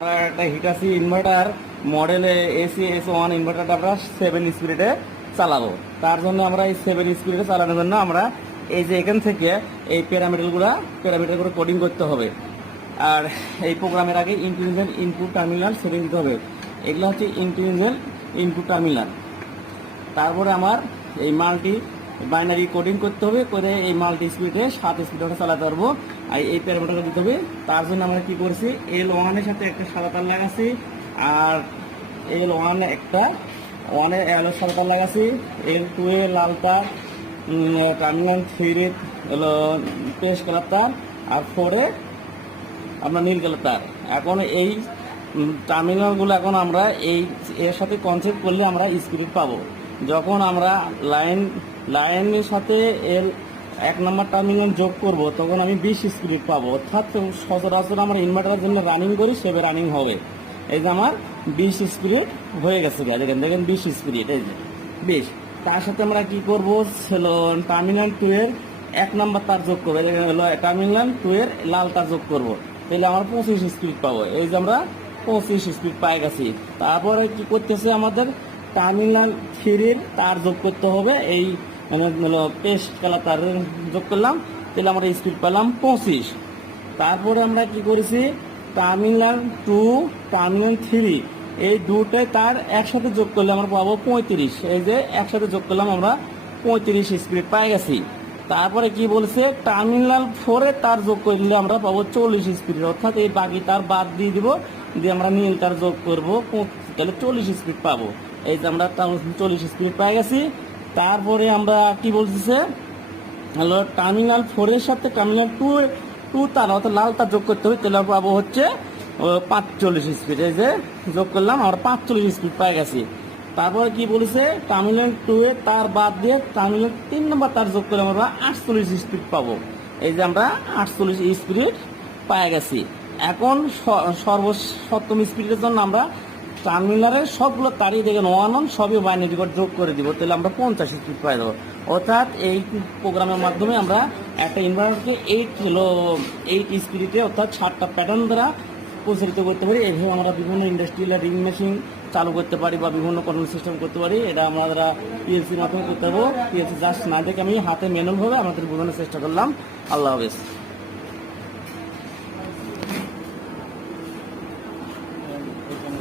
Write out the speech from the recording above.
একটা Hitachi inverter মডেলে AC-S1 ইনভার্টারটা আমরা 7 স্পিডে চালাবো। তার জন্য আমরা এই 7 স্পিডে চালানোর জন্য আমরা এই যে এখান থেকে এই প্যারামিটারগুলো কোডিং করতে হবে। আর এই প্রোগ্রামের আগে ইন্টেলিজেন্ট ইনপুট টার্মিনাল সেটিং দিতে হবে। এগুলো হচ্ছে ইন্টেলিজেন্ট ইনপুট টার্মিনাল। তারপরে আমার এই মাল্টি বাইনারি কোডিং করতে হবে, করে এই মাল্টি স্পিডে 7 স্পিডে চালাতে পারবো। আর এই প্যারামিটারটা দিতে হবে। তার জন্য আমরা কি করছি, L1 এর সাথে একটা সাদা তার লাগাচ্ছি, আর L1 একটা 1 এ সাদা তার লাগাচ্ছি, L2 এ লাল তার, টার্মিনাল 3 হলো পেস্ট কালার তার, আর 4 এ আপনার নীল কালার তার। এখন এই টার্মিনালগুলো এখন আমরা এর সাথে কনসেপ্ট করলে আমরা স্পিড পাবো। যখন আমরা লাইনের সাথে এর 1 নম্বর টার্মিনাল যোগ করব, তখন আমি 20 স্পিড পাবো। অর্থাৎ সচরাচর আমরা ইনভার্টারের জন্য রানিং করি, সেভাবে রানিং হবে। এই যে আমার 20 স্পিড হয়ে গেছে, দেখেন 20 স্পিড, এই যে 20। তার সাথে আমরা কি করবো, টার্মিনাল 2 এর 1 নম্বর তার যোগ করবো, হলো টার্মিনাল 2 এর লাল তার যোগ করবো, তাহলে আমরা 25 স্পিড পাবো। এই যে আমরা 25 স্পিড পাই গেছি। তারপরে কি করতেছে, আমাদের টার্মিনাল 3 এর তার যোগ করতে হবে, এই মানে পেস্ট কালার তার যোগ করলাম, তাহলে আমরা স্পিড পেলাম 25। তারপরে আমরা কি করেছি, টার্মিনাল 2 টার্মিনাল 3 এই দুটোই তার একসাথে যোগ করলে আমরা পাবো 35। এই যে একসাথে যোগ করলাম, আমরা 35 স্পিড পাই গেছি। তারপরে কি বলছে, টার্মিনাল 4 এ তার যোগ করলে আমরা পাবো 40 স্পিড, অর্থাৎ এই বাকি তার বাদ দিয়ে দিব, দিয়ে আমরা নীল তার যোগ করবো, তাহলে 40 স্পিড পাবো। এই যে আমরা 40 স্পিড পাই গেছি। তারপরে আমরা কি বলতেছে, হলো টার্মিনাল 4 এর সাথে টার্মিনাল 2 তার অর্থাৎ লাল তার যোগ করতে হবে, তাহলে আমরা পাবো হচ্ছে 45 স্পিড। এই যে যোগ করলাম, আমরা 45 স্পিড পাই গেছি। তারপরে কি বলেছে, টার্মিনাল 2 এ তার বাদ দিয়ে টার্মিনাল 3 নম্বর তার যোগ করলে আমরা 48 স্পিড পাবো। এই যে আমরা 48 স্পিড পাই গেছি। এখন সর্বসপ্তম স্পিডের জন্য আমরা টার্মিনালের সবগুলো তারই দেখেন 1 সবই বাইনারি কোড যোগ করে দিব, তাহলে আমরা 50 স্পিড পাই দেবো। অর্থাৎ এই প্রোগ্রামের মাধ্যমে আমরা একটা ইনভার্টারকে 8 স্পিডে অর্থাৎ 7টা প্যাটার্ন দ্বারা প্রসারিত করতে পারি। এইভাবে আমরা বিভিন্ন ইন্ডাস্ট্রিয়াল রিং মেশিন চালু করতে পারি বা বিভিন্ন কন্ট্রোল সিস্টেম করতে পারি। এটা আমরা পিএলসির মাধ্যমে করতে পারবো। পিএলসি জাস্ট না দেখে আমি হাতে ম্যানুয়ালভাবে আমাদের বোঝানোর চেষ্টা করলাম। আল্লাহ হাফেজ।